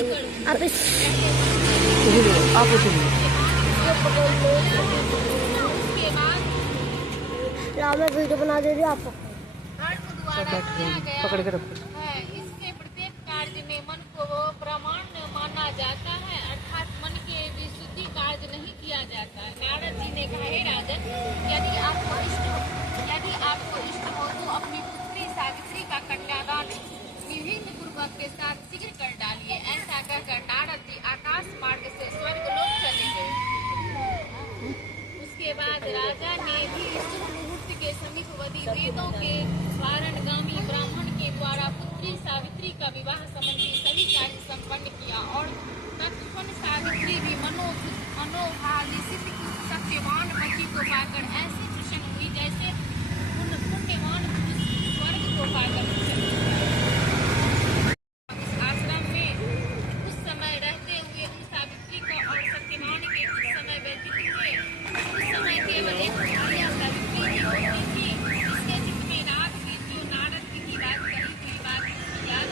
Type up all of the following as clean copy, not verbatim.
आप इस आप उठिए। लाओ, मैं वीडियो बना दे रही हूँ आपको। अर्थ द्वारा किया गया पकड़ के रखो। है। इसके प्रत्येक कार्य में मन को प्रमाण माना जाता है, अर्थात मन के विशुद्धि कार्य नहीं किया जाता। नारद जी ने कहा, हे राजन, यदि आपको इष्ट हो तो अपनी पुत्री सावित्री का कन्यादान विभिन्न पूर्वक के साथ शीघ्र कर डालिए। ऐसा कहकर नारद जी आकाश मार्ग से स्वर्गलोक चले गए। उसके बाद राजा ने भी शुभ मुहूर्त के समीपवर्ती वेदों के वारणगामी ब्राह्मण के द्वारा पुत्री सावित्री का विवाह संबंधी सभी कार्य संपन्न किया और तत्क्षण सावित्री भी मनोभालित सत्यवान पति को पाकर ऐसी प्रसन्न हुई जैसे पुण्यवान पुरुष स्वर्ग को पाकर प्रसन्न हुआ। इस आश्रम में कुछ समय रहते हुए उन सावित्री का और सत्यवान के कुछ समय व्यतीत हुए। उस समय केवल एक भार्या सावित्री ही होती थी। इसके चित्त में रात दिन जो नारद जी की बात कही हुई बात याद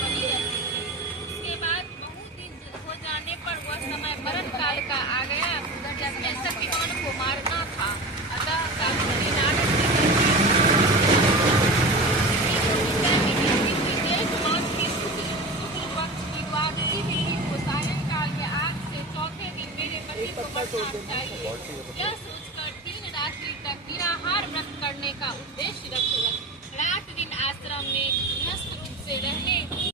बनी रहती थी। उसके बाद बहुत दिन हो जाने पर वह समय मरण काल का आ गया जिसमें सत्यवान को मारना था। अतः सावित्री नारद जी सायंकाल में आग से चौथे दिन मेरे पति को बचना चाहिए, यह सोच